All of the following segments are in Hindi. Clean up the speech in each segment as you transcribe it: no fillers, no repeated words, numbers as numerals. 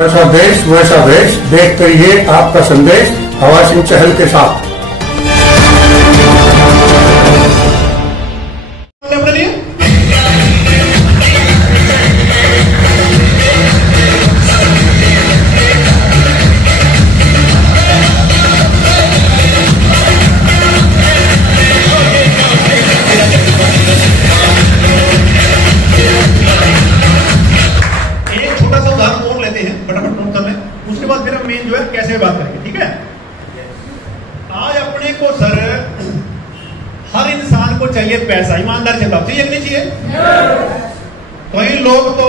जैसा देश वैसा वेश, देखते रहिए आपका संदेश हवा सिंह चहल के साथ। कैसे बात करेंगे, ठीक है। आज अपने को सर हर इंसान को चाहिए पैसा, ईमानदार से बात चाहिए कि नहीं चाहिए। कई लोग तो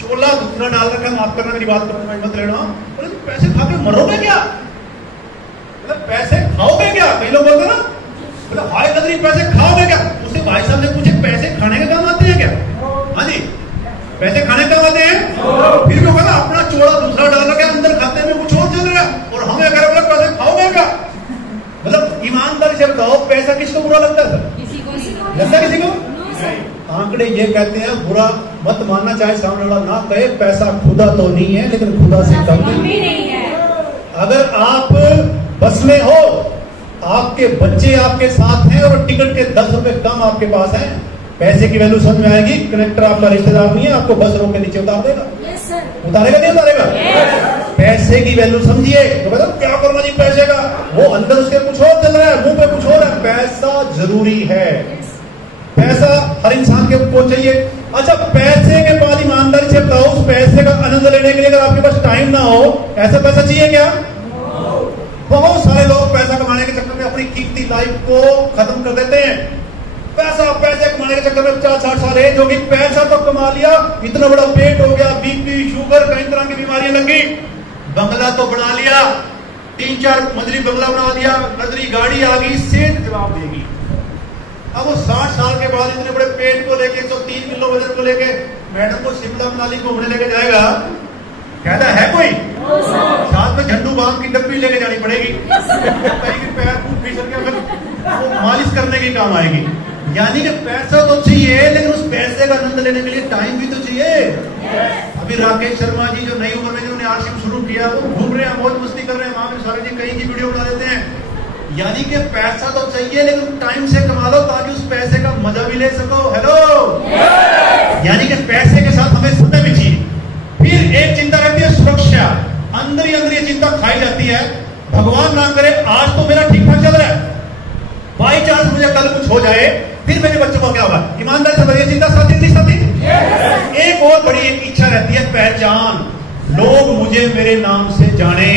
चोला दूसरा डाल रखा, माफ करना मेरी बात करना मत लेना, तो पैसे खा के मरोगे क्या, मतलब पैसे खाओगे क्या। कई लोग बोलते ना मतलब हाय कदरी पैसे खाओगे क्या। उससे भाई साहब ने पूछे पैसे खाने के काम आते हैं क्या। हाँ जी, पैसे खाने का आते हैं। फिर क्यों कहना अपना चोला दूसरा डाल रखा, अंदर खाते में कुछ और चल रहा है और हमें अगर अपने पैसे खाओगे क्या। मतलब ईमानदारी से बताओ, पैसा किसको बुरा लगता है सर? किसी को लगता है, किसी को। आंकड़े ये कहते हैं बुरा मत मानना, चाहे सामने वाला ना कहे, पैसा खुदा तो नहीं है लेकिन खुदा से कम भी नहीं है। अगर आप बस में हो, आपके बच्चे आपके साथ हैं और टिकट के 10 रुपए कम आपके पास है, पैसे की वैल्यू समझ में आएगी। कनेक्टर आपका रिश्तेदार नहीं है, आपको बस रोक के नीचे उतार देगा। उतारेगा नहीं उतारेगा? पैसे की वैल्यू समझिए। तो बताओ क्या करना जी पैसे का, वो अंदर उसके कुछ और चल रहा है, मुंह पे कुछ और है। पैसा जरूरी है, पैसा हर इंसान के को चाहिए। अच्छा, पैसे के बाद ईमानदारी से बताओ, उस पैसे का आनंद लेने के लिए अगर आपके पास टाइम ना हो, ऐसा पैसा चाहिए क्या? बहुत सारे लोग पैसा कमाने के चक्कर में अपनी कीमती लाइफ को खत्म कर देते हैं। पैसे कमाने के चक्कर में 50-60 साल है, जो कि पैसा तो कमा लिया, इतना बड़ा पेट हो गया, बीपी शुगर कई तरह की बीमारियां लगी, बंगला तो बना लिया, 3-4 मंजिली बंगला बना दिया, नजरी गाड़ी आ गई, सेठ जवाब देगी। अब वो 60 साल के बाद इतने बड़े पेट को लेके 103 किलो वजन को लेके मैडम को शिमला मनाली घूमने लेके जाएगा, कहता है कोई साथ में झंडू बाम की डब्बी लेके जानी पड़ेगी, पैर फूट फिसल के फिर वो मालिश करने के काम आएगी। यानी कि पैसा तो चाहिए, लेकिन उस पैसे का आनंद लेने के लिए टाइम भी तो चाहिए। अभी राकेश शर्मा जी जो नई उम्र में जिन्होंने आरसीएम शुरू किया, वो घूम रहे हैं, बहुत मस्ती कर रहे हैं, वहां पे सारे जी कहीं की वीडियो बना देते हैं। यानी कि पैसा तो चाहिए, लेकिन टाइम से कमा लो ताकि उस पैसे का मजा भी ले सको। हेलो, यानी कि पैसे के साथ हमें समय भी चाहिए। फिर एक चिंता रहती है सुरक्षा, अंदर ही अंदर ये चिंता खाई जाती है। भगवान ना करे आज तो मेरा ठीक ठाक चल रहा है, बाई चांस मुझे कल कुछ हो जाए, फिर मेरे बच्चों को क्या होगा। ईमानदार से बढ़िया चिंता साथी नहीं साथी। एक और बड़ी एक इच्छा रहती है पहचान, लोग मुझे मेरे नाम से जाने,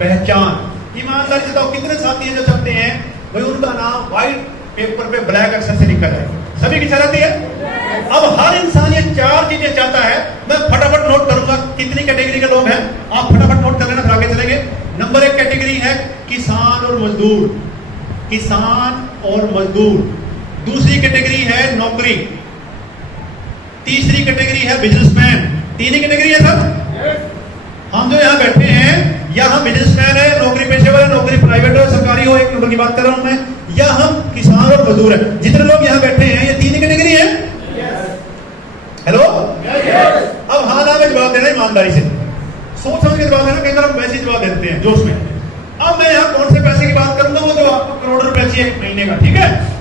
पहचान। ईमानदारी से बताओ कितने साथी हैं जो चाहते हैं भाई उनका नाम व्हाइट पेपर पे ब्लैक अक्षर से लिखा जाए, सभी की इच्छा रहती है। अब हर इंसान ये 4 चीजें चाहता है। मैं फटाफट नोट करूंगा कितनी कैटेगरी के लोग हैं, आप फटाफट नोट कर लेना, फिर आगे चलेंगे। नंबर 1 कैटेगरी है किसान और मजदूर, किसान और मजदूर। दूसरी कैटेगरी है नौकरी, तीसरी कैटेगरी है बिजनेसमैन। 3 ही कैटेगरी है सब। हम जो यहाँ बैठे हैं, या हम बिजनेसमैन है, नौकरी पेशेवर है, नौकरी प्राइवेट हो सरकारी हो, 1 नंबर की बात कर रहा हूं मैं, या हम किसान और मजदूर है। जितने लोग यहाँ बैठे हैं ये 3 ही कैटेगरी है। हेलो, अब हाँ ना में जवाब देना ईमानदारी से, सोच समझ के जवाब देना। कई बार हम वैसे जवाब देते हैं जोश में। अब मैं यहाँ कौन से पैसे की बात करूंगा, वो जो आपको करोड़ रुपए चाहिए 1 महीने का, ठीक है।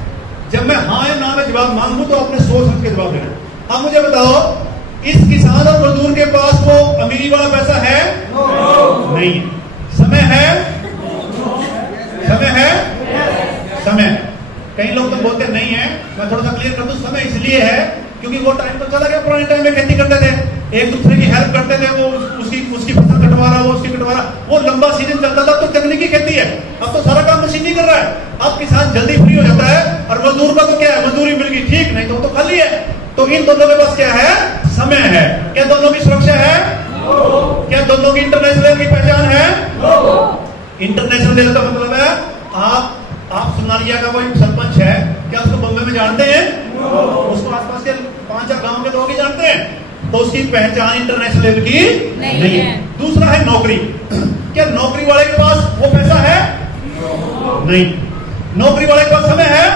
जब मैं हाँ या ना में जवाब मांगू तो आपने सोच समझ के जवाब देना। अब मुझे बताओ, इस किसान और मजदूर के पास वो अमीरी वाला पैसा है? नहीं। समय है? समय है? समय। कई लोग तो बोलते नहीं है, मैं थोड़ा सा क्लियर कर दूं, समय इसलिए है क्योंकि वो टाइम तो चला गया। पुराने टाइम में खेती करते थे, एक दूसरे की हेल्प करते थे, वो उसकी फसल कटवा रहा, वो उसकी कटवा रहा, वो लंबा सीजन चलता था। तो तकनीकी खेती है, अब तो सारा काम मशीन ही कर रहा है। अब किसान जल्दी फ्री हो जाता है, और मजदूर का तो क्या है, मजदूरी मिल गई ठीक, नहीं तो खाली है। तो इन दोनों के पास क्या है? समय है। क्या दोनों की सुरक्षा है? क्या दोनों की इंटरनेशनल की पहचान है? इंटरनेशनल लेवल का मतलब है आप सुनारिया का कोई सरपंच है, क्या उसको बम्बई में जानते हैं? उसको आसपास के 5-4 गांव के लोग ही जानते हैं, तो उसकी पहचान इंटरनेशनल लेवल की नहीं है। दूसरा है नौकरी। क्या नौकरी वाले के पास वो पैसा है? नहीं। नौकरी वाले के पास समय है?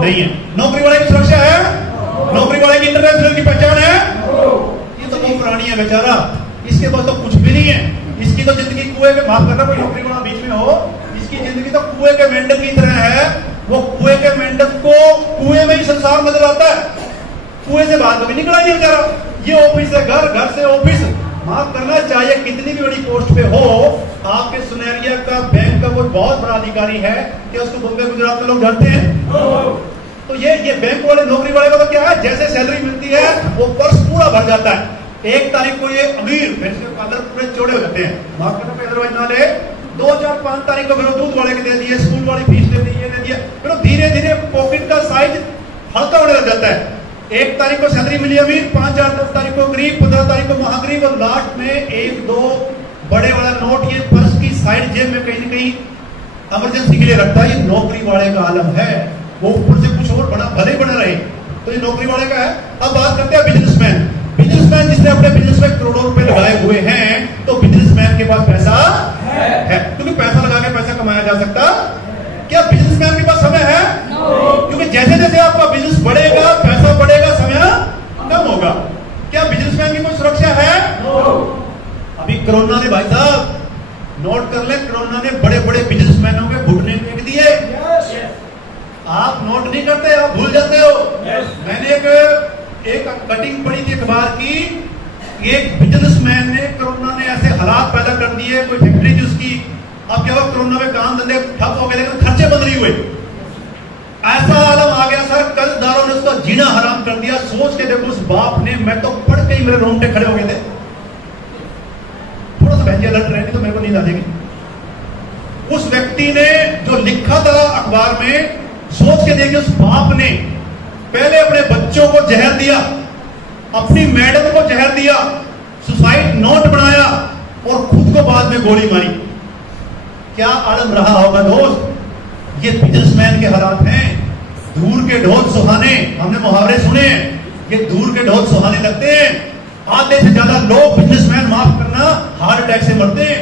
नहीं है। नौकरी वाले की सुरक्षा है? नौकरी वाले की इंटरनेशनल की पहचान है? ये तो बहुत पुरानी है बेचारा, इसके पास तो कुछ भी तो जिंदगी कुएं के, माफ करना कोई नौकरी वाला बीच में हो, इसकी जिंदगी तो कुएं के मेंढक की तरह है। वो कुएं के मेंढक को कुएं में ही संसार नजर आता है, कुएं से बाहर कभी निकला नहीं बेचारा। ये ऑफिस है घर, घर से ऑफिस, माफ करना चाहिए कितनी भी बड़ी पोस्ट पे हो, आपके सुनेरिया का बैंक का कोई बहुत बड़ा अधिकारी है कि उसको बॉम्बे गुजरात में लोग जानते हैं। तो ये बैंक वाले नौकरी वाले का तो क्या है, जैसे सैलरी मिलती है वो पर्स पूरा भर जाता है। 1 तारीख को ये अमीर, फिर से कलर पूरे चौड़े हो जाते हैं, माफ करना अदरवाइज ना ले। 2, 4, 5 तारीख को फिर दूध वाले के दे दिए, स्कूल वाली फीस दे दी, ये दे दिया, फिर धीरे धीरे पॉकेट का साइज हल्का होने लग जाता है। 1 तारीख को सैलरी मिली अमीर, 5, 4, 10 तारीख को गरीब, 15 तारीख को महागरीब, और लास्ट में 1, 2 बड़े वाला नोट ये पर्स की साइड जेब में कहीं न कहीं इमरजेंसी के लिए रखता है। ये नौकरी वाले का आलम है, वो ऊपर से कुछ और बड़ा भले बना रहे, तो ये नौकरी वाले का है। अब बात करते हैं बिजनेसमैन। बिजनेसमैन जिसने अपने बिजनेस में करोड़ों रुपए लगाए हुए हैं, तो बिजनेसमैन के पास पैसा है, क्योंकि पैसा लगा के पैसा कमाया जा सकता। क्या बिजनेसमैन के पास समय है? क्योंकि जैसे जैसे आपका बिजनेस बढ़ेगा, पैसा बढ़ेगा, समय कम होगा। क्या बिजनेसमैन की कोई सुरक्षा है? अभी कोरोना ने, भाई साहब नोट कर ले, कोरोना ने बड़े बड़े बिजनेसमैनों के घुटने फेंक दिए। आप नोट नहीं करते, आप भूल जाते हो। मैंने एक कटिंग पड़ी थी अखबार की, एक बिजनेसमैन ने, कोरोना ने ऐसे हालात पैदा कर दिए, कोई फैक्ट्री थी उसकी, अब क्या हुआ, कोरोना में काम धंधे ठप हो गए, लेकिन खर्चे बंद नहीं हुए। ऐसा आलम आ गया सर, कर्जदारों ने उसका जीना हराम कर दिया। सोच के देखो उस बाप ने, मैं तो पढ़ के ही मेरे रोंगटे खड़े हो गए थे। थोड़ा सा बहन जी अलर्ट रहने तो मेरे को नींद आ जाएगी। उस व्यक्ति ने जो लिखा था अखबार में, सोच के देखिए, उस बाप ने पहले अपने बच्चों को जहर दिया, अपनी मैडम को जहर दिया, सुसाइड नोट बनाया और खुद को बाद में गोली मारी। क्या आलम रहा होगा दोस्त? ये बिजनेसमैन के हालात हैं। दूर के ढोल सुहाने, हमने मुहावरे सुने, ये दूर के ढोल सुहाने लगते हैं। आधे से ज्यादा लोग बिजनेसमैन, माफ करना, हार्ट अटैक से मरते हैं।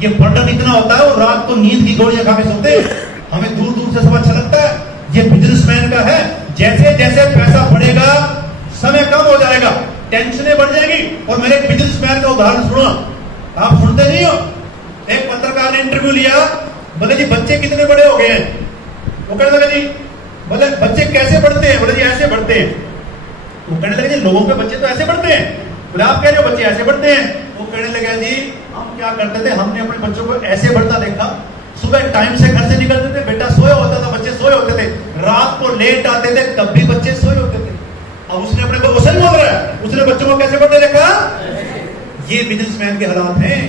ये बर्डन इतना होता है, वो रात को नींद की गोलियां खा के सोते हैं। हमें दूर दूर से सब अच्छा लगता है। ये बिजनेसमैन का है, जैसे जैसे पैसा बढ़ेगा समय कम हो जाएगा, टेंशनें बढ़ जाएगी। और मैंने एक बिजनेसमैन का उदाहरण सुना, आप सुनते नहीं हो। एक पत्रकार ने इंटरव्यू लिया, बोले जी बच्चे कितने बड़े हो गए हैं? वो कहने लगा जी, बोले बच्चे कैसे बढ़ते हैं? बोले जी ऐसे बढ़ते हैं। वो कहने लगे जी लोगों के बच्चे तो ऐसे बढ़ते हैं। बोले आप कह रहे हो बच्चे ऐसे बढ़ते हैं? वो कहने लगे जी हम क्या करते थे, हमने अपने बच्चों को ऐसे बढ़ता देखा। सुबह टाइम से घर से निकलते थे, बेटा सोए होता था, बच्चे सोए होते थे, रात को लेट आते थे, तब भी बच्चे सोए होते थे। अब उसने अपने को उसे बोल रहा है, उसने बच्चों को कैसे बढ़ते देखा? ये बिजनेसमैन के हालात हैं।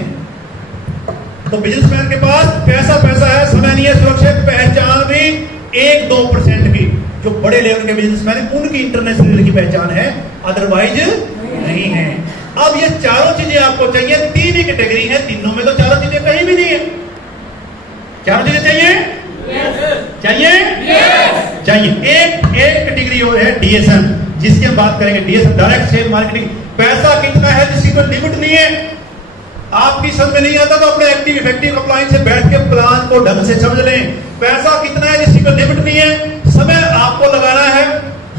तो बिजनेसमैन के पास पैसा पैसा है, समय नहीं है, सुरक्षित पहचान भी 1-2% की। जो बड़े लेवल के बिजनेसमैन है उनकी इंटरनेशनल की पहचान है, अदरवाइज नहीं है। अब ये चारों चीजें आपको चाहिए, 3 ही कैटेगरी है, तीनों में तो चारों चीजें कहीं भी नहीं है। चारों चीजें चाहिए? चाहिए? चाहिए। एक कैटेगरी और है डीएसएम, जिसकी हम बात करेंगे। DSM direct sell marketing. पैसा कितना है जिसकी कोई लिमिट नहीं है। आपकी समझ में नहीं आता तो अपने एक्टिव इफेक्टिव अपलाइन से बैठ के प्लान को ढंग से समझ लें। पैसा कितना है जिसकी कोई लिमिट नहीं है। समय आपको लगाना है,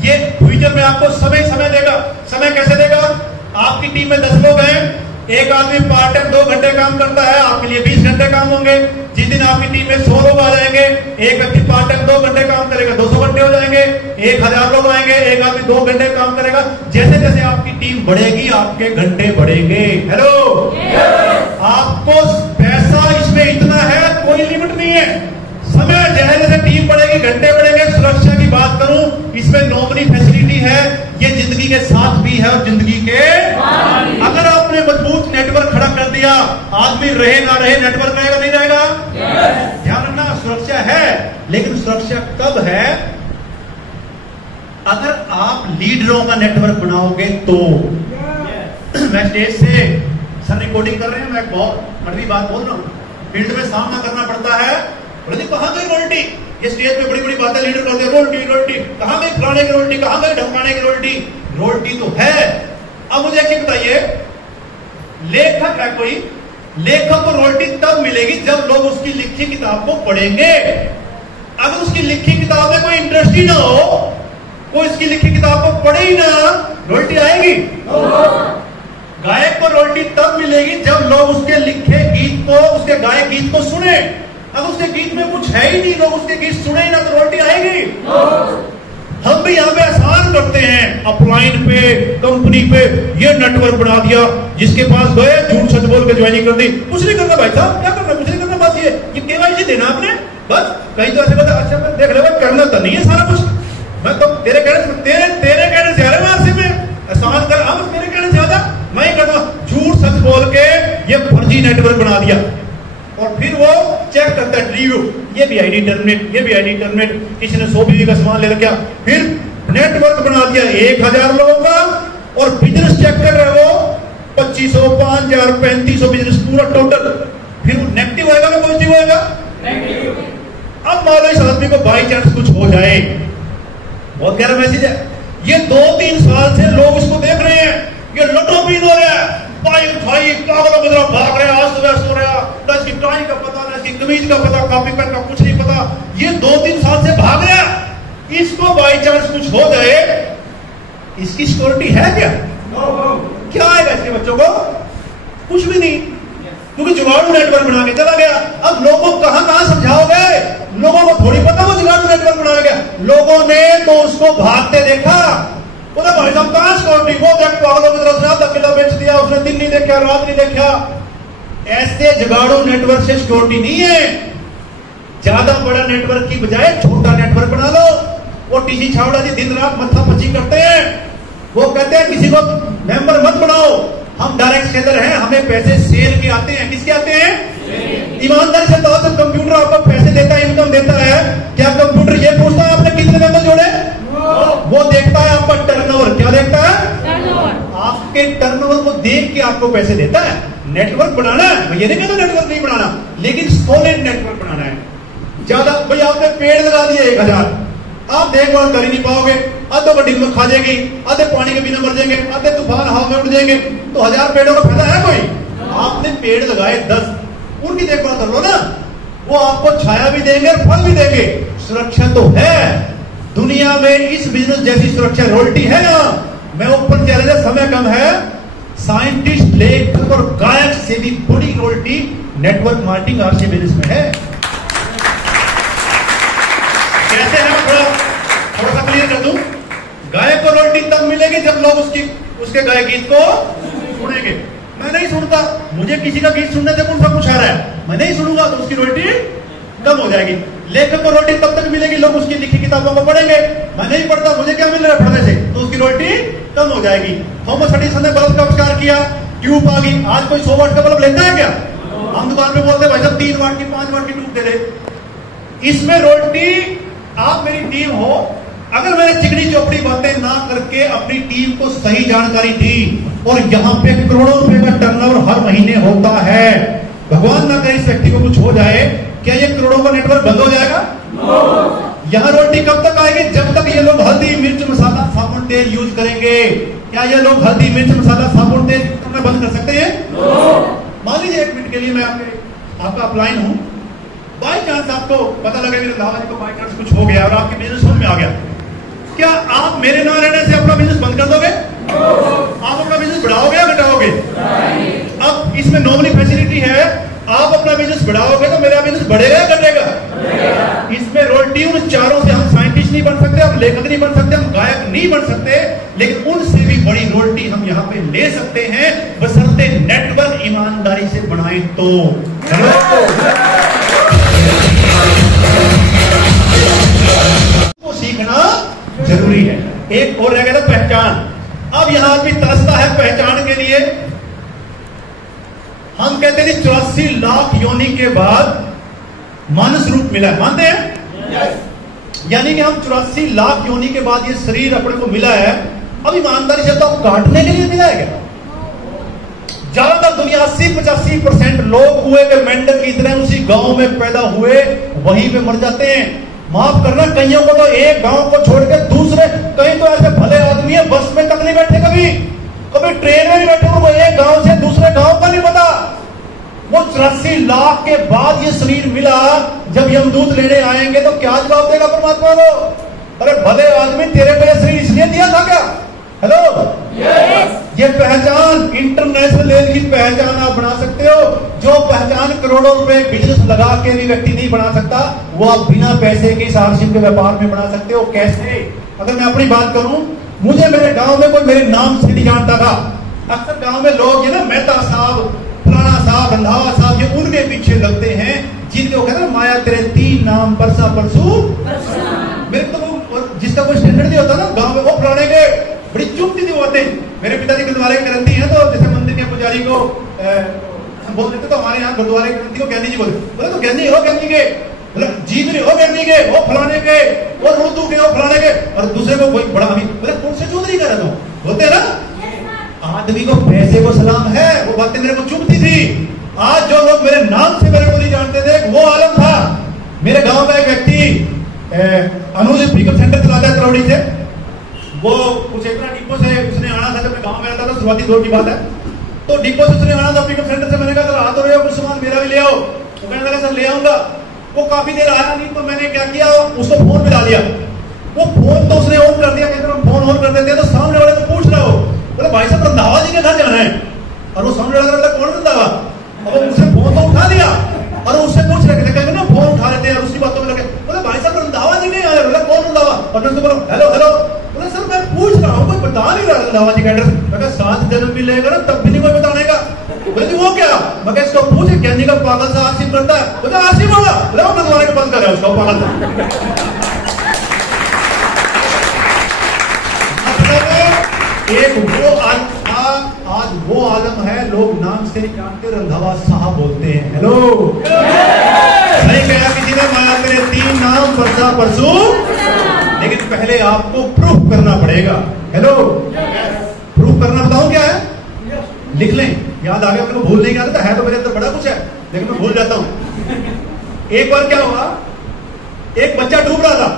ये फ्यूचर में आपको समय देगा। समय कैसे देगा? आपकी टीम में 10 लोग हैं, एक आदमी पार्ट टाइम 2 घंटे काम करता है, आपके लिए 20 घंटे काम होंगे। जिस दिन आपकी टीम में 100 लोग आ जाएंगे, एक व्यक्ति पार्ट टाइम 2 घंटे काम करेगा, 200 घंटे हो जाएंगे। 1000 लोग आएंगे, एक आदमी 2 घंटे काम करेगा। जैसे जैसे आपकी टीम बढ़ेगी आपके घंटे बढ़ेंगे। हेलो, आपको पैसा इसमें इतना है, कोई लिमिट नहीं है। समय जैसे जैसे टीम बढ़ेगी घंटे बढ़ेंगे। सुरक्षा की बात करूं, इसमें नॉमिनी फैसिलिटी है, ये जिंदगी के साथ भी है और जिंदगी के अगर आपने मजबूत नेटवर्क खड़ा कर दिया, आदमी रहे ना रहे, नेटवर्क रहेगा नहीं रहेगा? ध्यान रखना, सुरक्षा है, लेकिन सुरक्षा कब है? अगर आप लीडरों का नेटवर्क बनाओगे तो। मैं स्टेज से सर रिकॉर्डिंग कर रहे हैं, मैं बहुत बड़ी बात बोल रहा हूं, फील्ड में सामना करना पड़ता है। कहां गई रोल्टी? ये स्टेज पे बड़ी बड़ी बातें लीडर करते हैं, रोल्टी कहां गई, फलाने की रोल्टी कहां गई, ढमकाने की रोल्टी तो है। अब मुझे एक बताइए, लेखक है कोई, लेखक को रोल्टी तब मिलेगी जब लोग उसकी लिखी किताब को पढ़ेंगे। अगर उसकी लिखी किताब में कोई इंटरेस्ट ही ना हो, कोई इसकी लिखी किताब को पढ़े ही ना, रोल्टी आएगी? गायक को रोल्टी तब मिलेगी जब लोग उसके लिखे गीत को, उसके गाए गीत को सुने। अब उसके गीत में कुछ है ही नहीं, लोग उसके गीत सुने ही ना तो रॉयल्टी आएगी। हम भी यहाँ पे आसान करते हैं, अपलाइन पे, कंपनी पे ये नेटवर्क बना दिया, जिसके पास गए झूठ सच बोल के ज्वाइनिंग कर दी। कुछ नहीं करना भाई साहब, क्या करना, कुछ नहीं करना, बस ये केवाईसी देना आपने बस। कहीं तो ऐसे कहता अच्छा मैं देख ले, करना तो नहीं है सारा कुछ, मैं तो तेरे कहने से आ रहा हूँ में आसान कर, अब तेरे कहने से ज्यादा मैं ही करता हूँ। झूठ सच बोल के ये फर्जी नेटवर्क बना दिया और फिर वो चेक करता है रिव्यू, ये भी आईडी टर्मिनेट, ये भी आईडी टर्मिनेट, किसी ने 100 बीवी का सामान ले रखा। फिर नेटवर्क बना दिया 1000 लोगों का और बिजनेस चेक कर रहे हो 2500, 5000, 3500 बिजनेस पूरा टोटल। फिर वो नेगेटिव होएगा ना पॉजिटिव होएगा? अब मान लो इस आदमी को बाई चांस कुछ हो जाए, बहुत गहरा मैसेज है। ये 2-3 साल से लोग इसको देख रहे हैं, ये लटोपीन हो रहा है, भाई पागलों की तरह भाग रहे, आज सुबह सो रहा, ना इसकी टाई का पता, ना इसकी कमीज का पता, कॉपी पेन का कुछ नहीं पता, ये 2-3 साल से भाग रहा। इसको बाई चांस कुछ हो जाए, इसकी सिक्योरिटी है क्या? क्या आएगा इसके बच्चों को? कुछ भी नहीं, क्योंकि जुगाड़ू नेटवर्क बना के चला गया। अब लोगों को कहां समझाओगे? लोगों को थोड़ी पता वो जुगाड़ू नेटवर्क बना गया। लोगों ने तो उसको भागते देखा, बोला भाई साहब कहां सिक्योरिटी, वो देख पागलों की तरफ से अकेला बेच दिया उसने, दिन नहीं देखा, रात नहीं देखा। ऐसे जुगाड़ू नेटवर्क से सिक्योरिटी नहीं है। ज्यादा बड़ा नेटवर्क की बजाय छोटा नेटवर्क बना लो। वो टीसी छावड़ा जी दिन रात मत्था मच्छी करते हैं, वो कहते हैं किसी को मेंबर मत बनाओ, हम डायरेक्ट सेलर हैं, हमें पैसे सेल के आते हैं। किसके आते हैं? ईमानदारी से बताओ, जब कंप्यूटर आपको पैसे देता है, इनकम देता है, क्या कंप्यूटर ये पूछता है आपने कितने मेंबर जोड़े? वो देखता है आपका टर्नओवर। क्या देखता है? आपके टर्नओवर को देख के आपको पैसे देता है। नेटवर्क बनाना है, मैं ये नहीं कहता नेटवर्क नहीं बनाना, लेकिन सॉलिड नेटवर्क बनाना है। ज्यादा भाई आपने पेड़ लगा दिए 1000, आप देखभाल कर ही नहीं पाओगे, आधे गड्डी में खा जाएगी, आधे पानी के बिना मर जाएंगे, आधे तूफान हवा में उड़ जाएंगे, तो 1000 पेड़ों का फायदा है कोई? आपने पेड़ लगाए 10, उनकी देखभाल कर लो ना, वो आपको छाया भी देंगे और फल भी देंगे। सुरक्षा तो है दुनिया में, इस बिजनेस जैसी सुरक्षा रॉयल्टी है ना। मैं ऊपर कह रहा था समय कम है, साइंटिस्ट, लेखक और गायक से भी बड़ी रॉयल्टी नेटवर्क मार्केटिंग आज के बिजनेस में है। कैसे है? थोड़ा सा क्लियर कर दूं। गायक को रॉयल्टी तब मिलेगी जब लोग उसके गाय गीत को सुनेंगे। मैं नहीं सुनता, मुझे किसी का गीत सुनने से कौन सा कुछ आ रहा है, मैं नहीं सुनूंगा तो उसकी रॉयल्टी कम हो जाएगी। लेखक को रॉयल्टी तब तक मिलेगी लोग उसकी लिखी किताबों को पढ़ेंगे। मैं नहीं पढ़ता, मुझे क्या मिल रहा है पढ़ने से, तो उसकी रॉयल्टी कम हो जाएगी। थॉमस एडिसन ने बल्ब का आविष्कार किया, ट्यूब आ गई, आज कोई 100 वाट का बल्ब लेता है क्या? हम दुकान पे बोलते हैं भाई साहब 3 वाट की 5 वाट की ट्यूब दे दे। इसमें रॉयल्टी, आप मेरी टीम हो, अगर मैंने चिकनी चौपड़ी बातें ना करके अपनी टीम को सही जानकारी दी और यहां पे करोड़ों रुपए का टर्नओवर हर महीने होता है, भगवान ना करे इस व्यक्ति को कुछ हो जाए, क्या ये करोड़ों का नेटवर्क बंद हो जाएगा? यहां रॉयल्टी कब तक आएगी? जब तक ये लोग हल्दी मिर्च मसाला साबुन तेल यूज करेंगे। क्या ये लोग हल्दी मिर्च मसाला साबुन तेल करना बंद कर सकते हैं? मान लीजिए 1 मिनट के लिए मैं आपका अपलाइन हूं, बाई चांस आपको पता लगे मेरे लावा जी को बाई चांस कुछ हो गया और आपके बिजनेस होम में आ गया, क्या आप मेरे ना रहने से अपना बिजनेस बंद कर दोगे? आप अपना बिजनेस बढ़ाओगे या घटाओगे? अब इसमें नॉर्मली फैसिलिटी है, आप अपना बिजनेस बढ़ाओगे तो मेरा बिजनेस बढ़ेगा या घटेगा? इसमें रॉयल्टी उन चारों से, हम साइंटिस्ट नहीं बन सकते, हम लेखक नहीं बन सकते, हम गायक नहीं बन सकते, लेकिन उनसे भी बड़ी रॉयल्टी हम यहाँ पे ले सकते हैं, बशर्ते नेटवर्क ईमानदारी से बनाए तो। सीखना जरूरी है। एक और रह गया था पहचान। अब यहां आदमी तरसता है पहचान के लिए। हम कहते हैं 84 लाख योनि के बाद मानस रूप मिला है, मानते हैं? यानी कि हम 84 लाख योनि के बाद ये शरीर अपने को मिला है। अब ईमानदारी से तो काटने के लिए मिला है क्या? ज्यादातर दुनिया 80-85% लोग कुएं के मेंढक की तरह उसी गांव में पैदा हुए, वहीं पे मर जाते हैं। माफ करना, कईयों को तो एक गांव को छोड़ के दूसरे, कहीं तो ऐसे भले आदमी है बस में तक नहीं बैठे, कभी ट्रेन में नहीं बैठे, उनको एक गांव से दूसरे गांव का नहीं पता। वो 84 लाख के बाद ये शरीर मिला, जब यमदूत लेने आएंगे तो क्या जवाब देगा परमात्मा को? अरे भले आदमी, तेरे को ये शरीर इसलिए दिया था क्या? हेलो, ये पहचान इंटरनेशनल लेवल की पहचान आप बना सकते हो। जो पहचान करोड़ों रुपए बिजनेस लगा के भी व्यक्ति नहीं बना सकता, वो आप बिना पैसे के सार्वजनिक के व्यापार में बना सकते हो। कैसे? अगर मैं अपनी बात करूं, मुझे मेरे गांव में कोई मेरे नाम से नहीं जानता था। अक्सर गांव में लोग ये ना मेहता साहब, फलाना साहब, रंधावा साहब, ये उनके पीछे लगते हैं जिनके कहते हैं माया तेरे 3 नाम परसा परसू। मेरे तो जिसका कोई स्टैंडर्ड नहीं होता ना गांव में, वो फलाने के बड़ी चुपती थी होते। मेरे पिताजी गुरुद्वारे के ग्रंथी हैं, तो जैसे मंदिर के पुजारी को बोल देते तो हमारे यहाँ गुरुद्वारे के ग्रंथी को ज्ञानी जी बोले तो ज्ञानी हो, ज्ञानी के बोले जीवनी हो, ज्ञानी के वो फलाने के, वो रुदू के, वो फलाने के। और दूसरे को कोई बड़ा अभी बोले कौन से चौधरी कर रहे हो होते ना। आदमी को पैसे को सलाम है, वो बातें मेरे को चुभती थी। आज जो लोग मेरे नाम से मेरे को नहीं जानते थे, वो आलम था। मेरे गांव का एक व्यक्ति अनुज पिकअप सेंटर चलाता है तरौड़ी से, वो कुछ एक डिपो से उसने आना था। जब मैं गांव में रहता था, शुरुआती दौर की बात है, तो डिपो से उसने आना था पिकअप सेंटर से। मैंने कहा सर आ तो रहे हो, कुछ सामान मेरा भी ले आओ। तो कहने लगा सर ले आऊंगा। वो काफी देर आया नहीं, तो मैंने क्या किया, उसको फोन मिला दिया। वो फोन तो उसने ऑन कर दिया। कहते हैं फोन ऑन कर देते हैं तो सामने वाले को पूछ रहा हो, बोले भाई साहब रंधावा जी के घर जाना है। और वो सामने वाला कहता कौन रंधावा, और उसने फोन तो उठा लिया और उससे पूछ रहे थे ना, फोन उठा लेते हैं और उसी बातों में लगे। बोले भाई साहब रंधावा जी नहीं आए। बोला कौन रंधावा? और मैं उसको बोला हेलो हेलो। बोले सर मैं पूछ रहा हूँ, कोई बता नहीं रहा रंधावा जी का एड्रेस। मैं कहा 7 जन्म भी लेगा ना तब भी नहीं कोई बताने का। बोले जी वो क्या? मैं कहा इसको पूछे ज्ञानी का पागल सा आसिम करता है। बोले आसिम होगा, बोले वो गुरुद्वारे के बंद कर रहा है उसका पागल था। एक वो आलम था, आज वो आलम है लोग नाम से नहीं जानते, रंधावा साहब बोलते हैं। हेलो सही कहा किसी ने, माया तेरे 3 नाम परसा परसू। लेकिन पहले आपको प्रूफ करना पड़ेगा। हेलो प्रूफ करना बताऊं क्या है? लिख लें, याद आ गया अपने को, भूल नहीं आता है तो मेरे अंदर बड़ा कुछ है लेकिन मैं भूल जाता हूं। एक बार क्या हुआ, एक बच्चा डूब रहा था।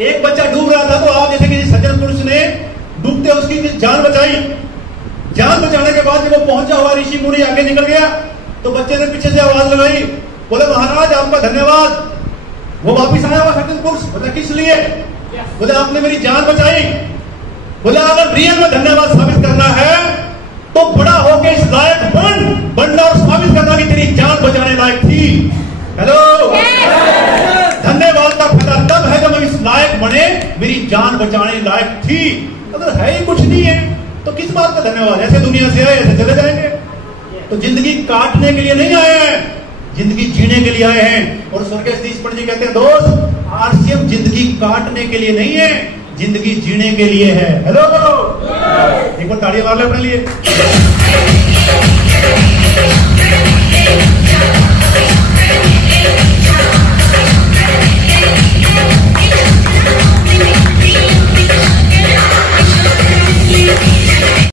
एक बच्चा डूब रहा था तो आप जैसे किसी सज्जन पुरुष ने डूबते उसकी जान बचाई। जान बचाने के बाद जब वो पहुंचा हुआ ऋषि मुनि आगे निकल गया, तो बच्चे ने पीछे से आवाज लगाई, बोले महाराज आपका धन्यवाद। वो वापिस आया हुआ सज्जन पुरुष, बोले किस लिए? बोले आपने मेरी जान बचाई। बोले अगर रियल में धन्यवाद साबित करना है तो बड़ा होके इस लायक बनना और साबित करना कि तेरी जान बचाने लायक थी। हेलो धन्यवाद का फायदा तब है जब हम इस लायक बने, मेरी जान बचाने लायक थी। अगर है ही कुछ नहीं है तो किस बात का धन्यवाद? ऐसे दुनिया से आए ऐसे चले जाएंगे। तो जिंदगी काटने के लिए नहीं आए हैं, जिंदगी जीने के लिए आए हैं। और स्वर्गीय सतीश पंडित जी कहते हैं दोस्त, आरसीएम जिंदगी काटने के लिए नहीं है, जिंदगी जीने के लिए है। हेलो एक बार तालियां मार ले अपने लिए।